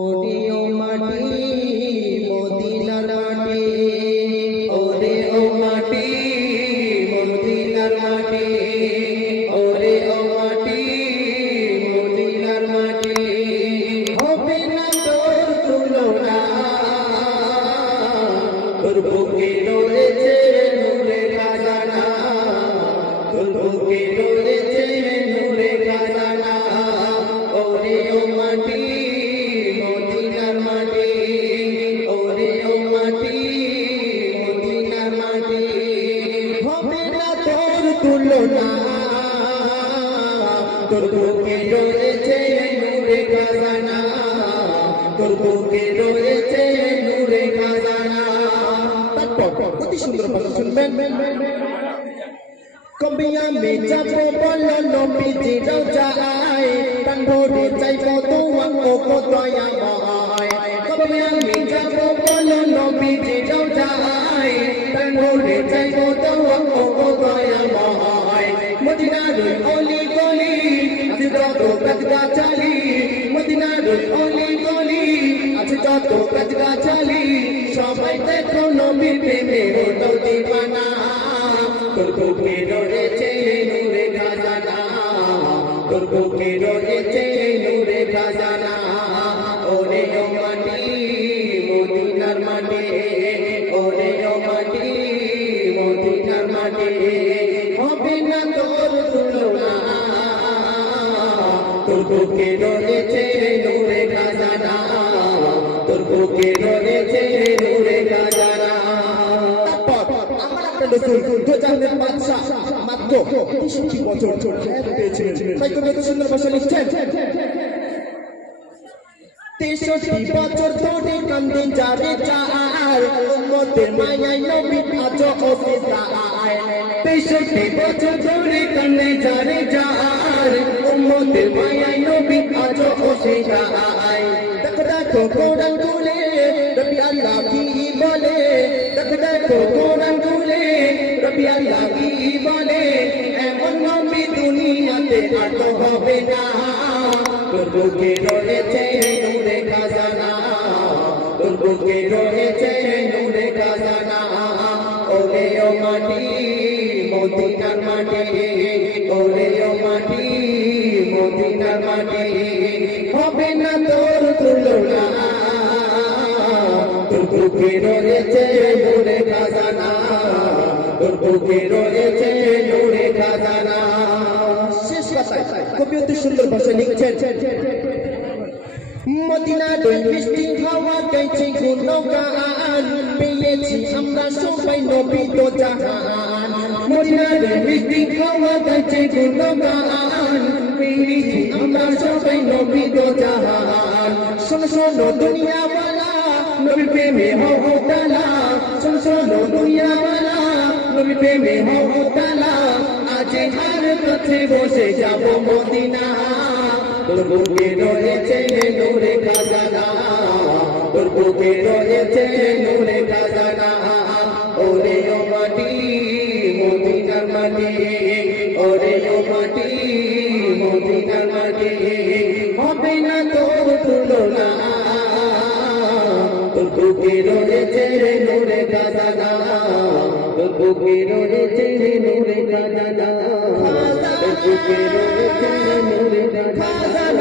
ওরে ও মাটি মদিনার মাটি, ওরে ও মাটি মদিনার মাটি, ওরে ও মাটি মদিনার মাটি, হবে না তোর তুলনা, তোর বুকে রয়েছে নূরে খাজানা, তোর বুকে রয়েছে নূরে খাজানা। ওরে ও মাটি মদিনার মাটি, ওরে ও মাটি মদিনার মাটি, হবে না তোর তুলনা, তোর বুকে রয়েছে নূরে খাজানা, তোর বুকে রয়েছে নূরে খাজানা। তারপর অতি সুন্দর ভাবে শুনবেন। কবে আমি যাব বলো নবীজি রওজায়, প্রাণ ভরে চাইব তোমাকে দয়াময়। কবে আমি যাব বলো নবীজি রওজায়, প্রাণ ভরে চাইব তোমাকে দয়াময়। মদিনার অলি গলি আছে যত গাছগাছালি, মদিনার অলি গলি আছে যত গাছগাছালি, সবাই দেখো নবীর প্রেমে হলো দিওয়ানা। তোর বুকে রয়েছে নূরে খাজানা, তোর বুকে রয়েছে নূরে খাজানা। ওরে ও মাটি মদিনার মাটি, ওরে ও মাটি মদিনার মাটি, হবে না তোর তুলনা, তোর বুকে রয়েছে নূরে খাজানা, তোর বুকে রয়েছে নূরে খাজানা। জাহানের বাদশাহ মাত্র ৬৩ বছর হায়াত পেয়েছিলেন, তাই কবি এত সুন্দর ভাষা লিখছেন। ৬৩ বছর ধরে কান্দে যারে চার, উম্মতের মায়ায় নবী আছো অসিদায়। ৬৩ বছর ধরে কান্দে যারে চার, উম্মতের মায়ায় নবী আছো অসিদায়। দেখো দেখো কোরআন খুলে রবি আল্লাহ কি বলে, দেখো দেখো কোরআন খুলে রবি আল্লাহ কি বলে, এমন নবী দুনিয়াতে আর তো হবে না। তোর বুকে রয়েছে নূরে খাজানা, তোর বুকে রয়েছে নূরে খাজানা। ওরে ও মাটি মদিনার মাটি, ওরে ও মাটি মদিনার মাটি, হবে না তোর তুলনা, তোর বুকে রয়েছে নূরে খাজানা, তোর বুকে রয়েছে নূরে খাজানা। শেষ কথায় কবি অতি সুন্দর ভাষা লিখছেন। মদিনার মিষ্টি হাওয়া গাইছে গুণগান, পেয়েছি আমরা সবাই নবী তো জাহান। মদিনার মিষ্টি হাওয়া গাইছে গুণগান, পেয়েছি আমরা সবাই নবী তো জাহান। শোনো শোনো দুনিয়াওয়ালা নবীর প্রেমে হও তালা, শোনো শোনো দুনিয়াওয়ালা নবীর প্রেমে হও তালা, আজ হার পথে বসে যাব মদিনা। তোর বুকে রয়েছে নূরে খাজানা, তোর বুকে রয়েছে নূরে খাজানা। ওরে ও মাটি মদিনার মাটি, ওরে ও মাটি মদিনার মাটি, হবে না তোর তুলনা, তোর বুকে রয়েছে নূরে খাজানা, তোর বুকে রয়েছে নূরে খাজানা, তোর বুকে রয়েছে নূরে খাজানা।